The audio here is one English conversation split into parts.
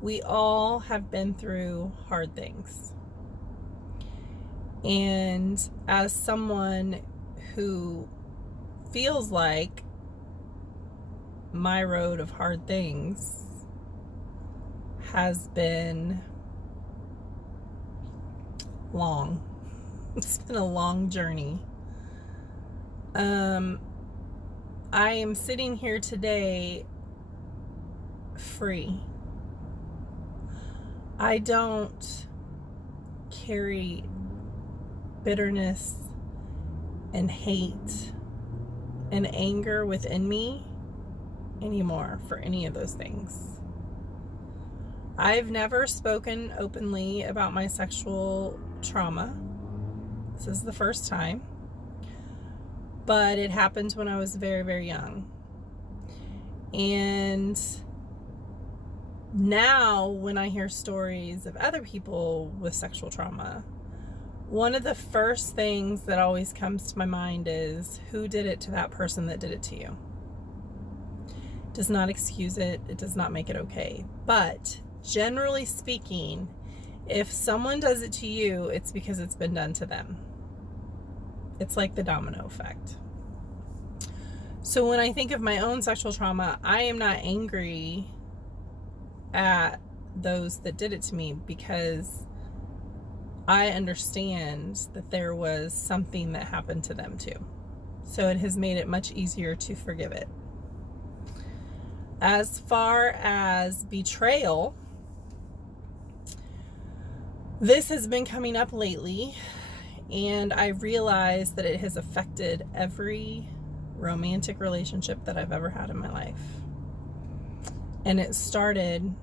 We all have been through hard things. And as someone who feels like my road of hard things has been long. It's been a long journey. I am sitting here today free. I don't carry bitterness and hate and anger within me anymore for any of those things. I've never spoken openly about my sexual trauma. This is the first time. But it happened when I was very, very young. And now when I hear stories of other people with sexual trauma, one of the first things that always comes to my mind is, who did it to that person that did it to you? It does not excuse it. It does not make it okay. But generally speaking, if someone does it to you, it's because it's been done to them. It's like the domino effect. So when I think of my own sexual trauma, I am not angry at those that did it to me, because I understand that there was something that happened to them too. So it has made it much easier to forgive it. As far as betrayal, this has been coming up lately, and I realize that it has affected every romantic relationship that I've ever had in my life. And it started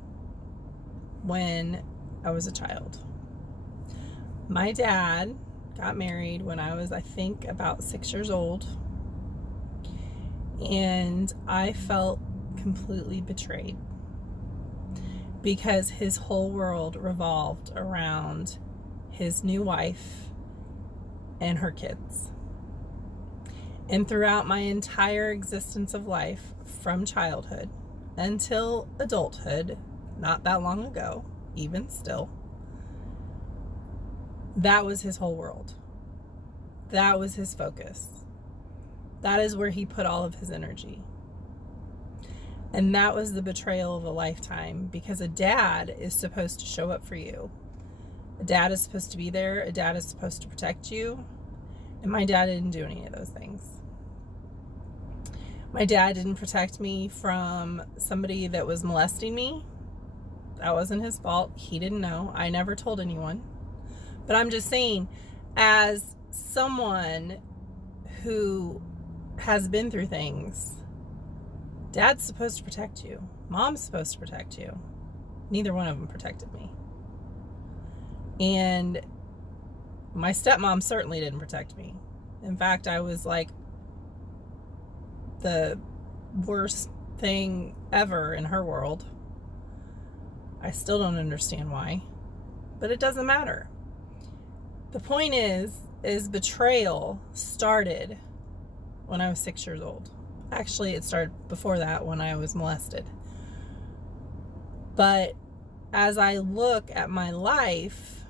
when I was a child. My dad got married when I was, I think, about 6 years old. And I felt completely betrayed, because his whole world revolved around his new wife and her kids. And throughout my entire existence of life, from childhood until adulthood, not that long ago, even still, that was his whole world. That was his focus. That is where he put all of his energy. And that was the betrayal of a lifetime, because a dad is supposed to show up for you. A dad is supposed to be there. A dad is supposed to protect you. And my dad didn't do any of those things. My dad didn't protect me from somebody that was molesting me. That wasn't his fault. He didn't know. I never told anyone. But I'm just saying, as someone who has been through things, Dad's supposed to protect you. Mom's supposed to protect you. Neither one of them protected me. And my stepmom certainly didn't protect me. In fact, I was like the worst thing ever in her world. I still don't understand why, but it doesn't matter. The point is betrayal started when I was 6 years old. Actually, it started before that, when I was molested. But as I look at my life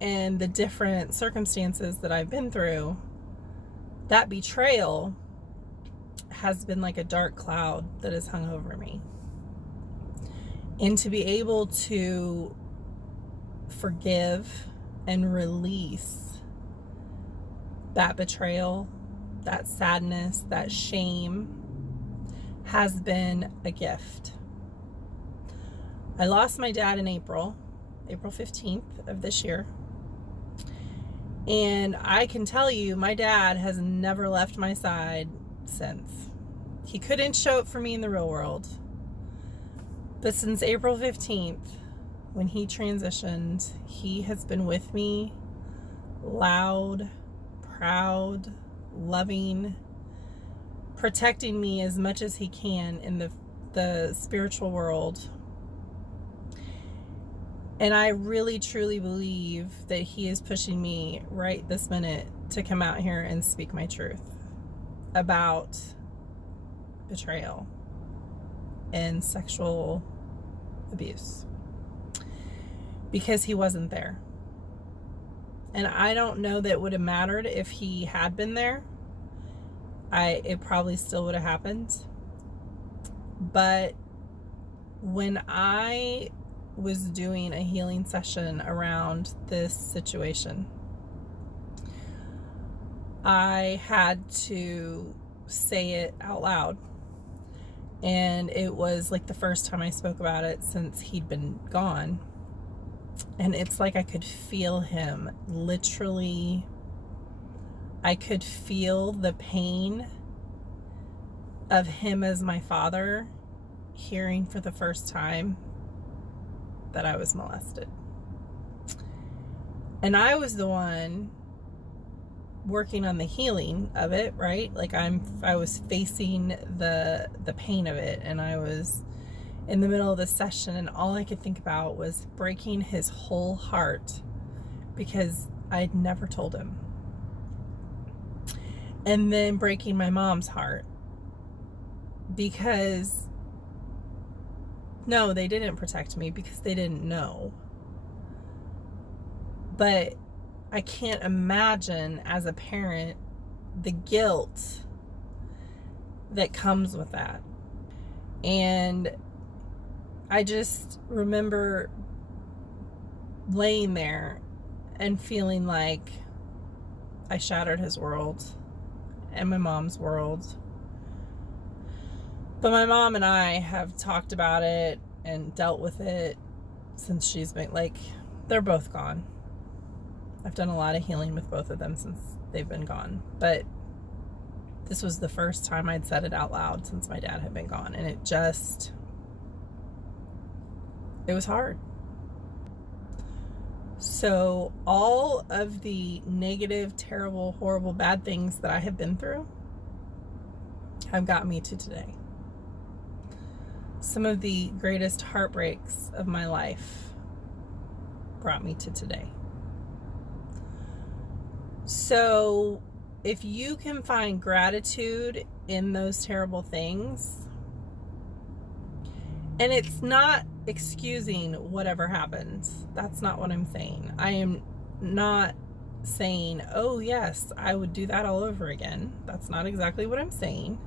and the different circumstances that I've been through, that betrayal has been like a dark cloud that has hung over me. And to be able to forgive and release that betrayal, that sadness, that shame, has been a gift. I lost my dad in April 15th of this year. And I can tell you, my dad has never left my side since. He couldn't show up for me in the real world. But since April 15th, when he transitioned, he has been with me, loud, proud, loving, protecting me as much as he can in the spiritual world. And I really, truly believe that he is pushing me right this minute to come out here and speak my truth about betrayal and sexual abuse because he wasn't there. And I don't know that it would have mattered if he had been there. It probably still would have happened. But when I was doing a healing session around this situation, I had to say it out loud. And it was like the first time I spoke about it since he'd been gone. And it's like I could feel him, literally. I could feel the pain of him as my father, hearing for the first time that I was molested. And I was the one working on the healing of it, right? Like I was facing the pain of it, and I was in the middle of the session, and all I could think about was breaking his whole heart because I'd never told him. And then breaking my mom's heart because, no, they didn't protect me because they didn't know. But I can't imagine as a parent the guilt that comes with that. And I just remember laying there and feeling like I shattered his world and my mom's world. But my mom and I have talked about it and dealt with it since she's been, like, they're both gone. I've done a lot of healing with both of them since they've been gone. But this was the first time I'd said it out loud since my dad had been gone. And it was hard. So all of the negative, terrible, horrible, bad things that I have been through have got me to today. Some of the greatest heartbreaks of my life brought me to today. So if you can find gratitude in those terrible things, and it's not excusing whatever happens. That's not what I'm saying. I am not saying, oh yes, I would do that all over again. That's not exactly what I'm saying.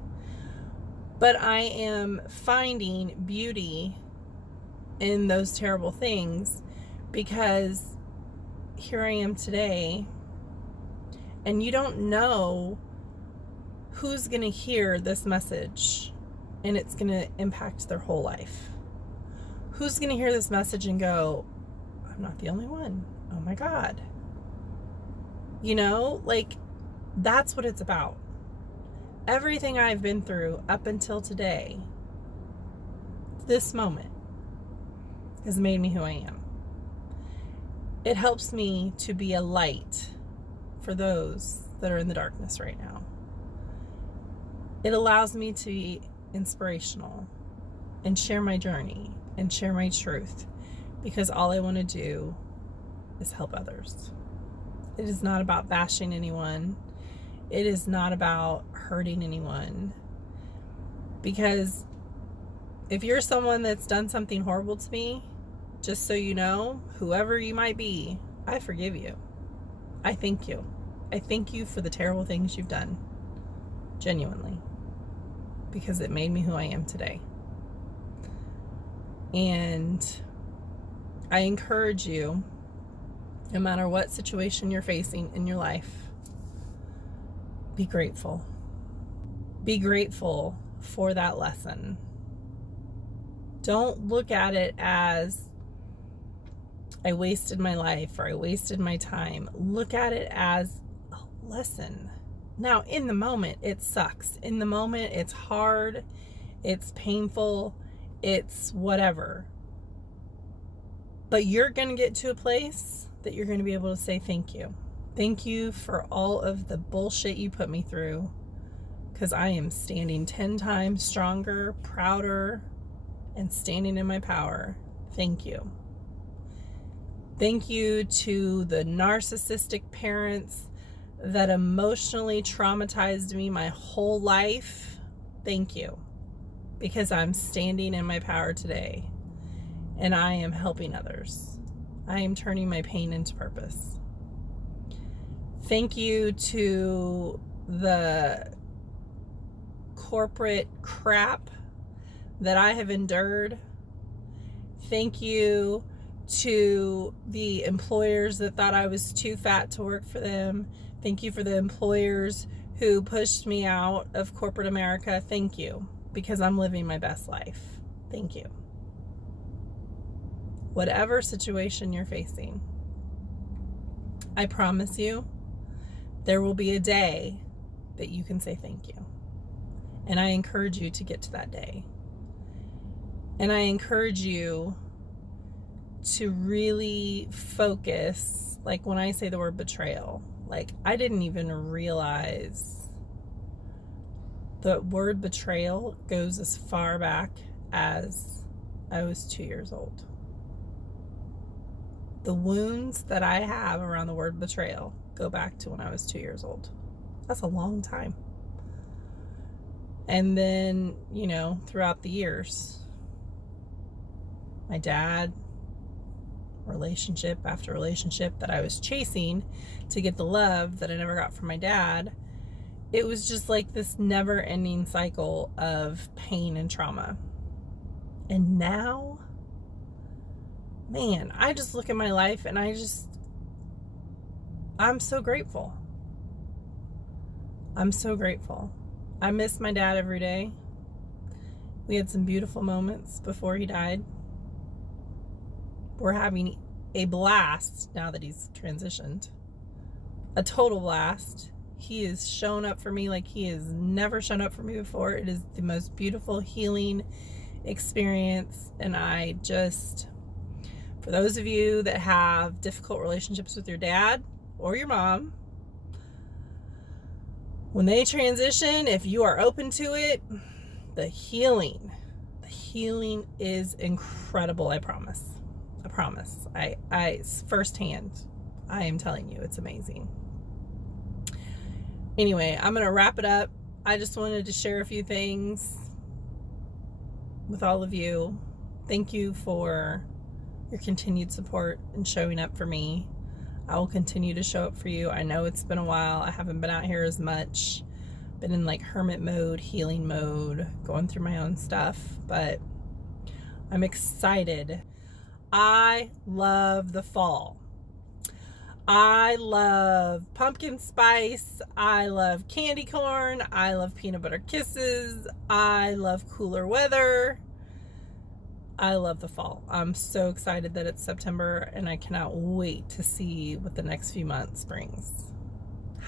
But I am finding beauty in those terrible things because here I am today, and you don't know who's going to hear this message and it's going to impact their whole life. Who's going to hear this message and go, I'm not the only one. Oh my God. You know, like, that's what it's about. Everything I've been through up until today, this moment, has made me who I am. It helps me to be a light for those that are in the darkness right now. It allows me to be inspirational and share my journey and share my truth, because all I want to do is help others. It is not about bashing anyone. It is not about hurting anyone. Because if you're someone that's done something horrible to me, just so you know, whoever you might be, I forgive you. I thank you. I thank you for the terrible things you've done. Genuinely. Because it made me who I am today. And I encourage you, no matter what situation you're facing in your life, be grateful. Be grateful for that lesson. Don't look at it as I wasted my life or I wasted my time. Look at it as a lesson. Now, in the moment, it sucks. In the moment, it's hard. It's painful. It's whatever. But you're going to get to a place that you're going to be able to say thank you. Thank you for all of the bullshit you put me through, because I am standing 10 times stronger, prouder, and standing in my power. Thank you. Thank you to the narcissistic parents that emotionally traumatized me my whole life. Thank you. Because I'm standing in my power today. and I am helping others. I am turning my pain into purpose. Thank you to the corporate crap that I have endured. Thank you to the employers that thought I was too fat to work for them. Thank you for the employers who pushed me out of corporate America. Thank you, because I'm living my best life. Thank you. Whatever situation you're facing, I promise you, there will be a day that you can say thank you. And I encourage you to get to that day. And I encourage you to really focus, like when I say the word betrayal, like I didn't even realize the word betrayal goes as far back as I was 2 years old. The wounds that I have around the word betrayal go back to when I was 2 years old. That's a long time. And then, you know, throughout the years, my dad, relationship after relationship that I was chasing to get the love that I never got from my dad, it was just like this never-ending cycle of pain and trauma. And now, man, I just look at my life and I'm so grateful. I'm so grateful. I miss my dad every day. We had some beautiful moments before he died. We're having a blast now that he's transitioned. A total blast. He has shown up for me like he has never shown up for me before. It is the most beautiful healing experience. And for those of you that have difficult relationships with your dad or your mom, when they transition, if you are open to it, the healing is incredible. I promise. I firsthand, I am telling you, it's amazing. Anyway, I'm going to wrap it up. I just wanted to share a few things with all of you. Thank you for your continued support and showing up for me. I will continue to show up for you. I know it's been a while. I haven't been out here as much. Been in like hermit mode, healing mode, going through my own stuff, but I'm excited. I love the fall. I love pumpkin spice. I love candy corn. I love peanut butter kisses. I love cooler weather. I love the fall. I'm so excited that it's September and I cannot wait to see what the next few months brings.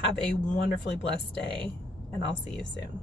Have a wonderfully blessed day and I'll see you soon.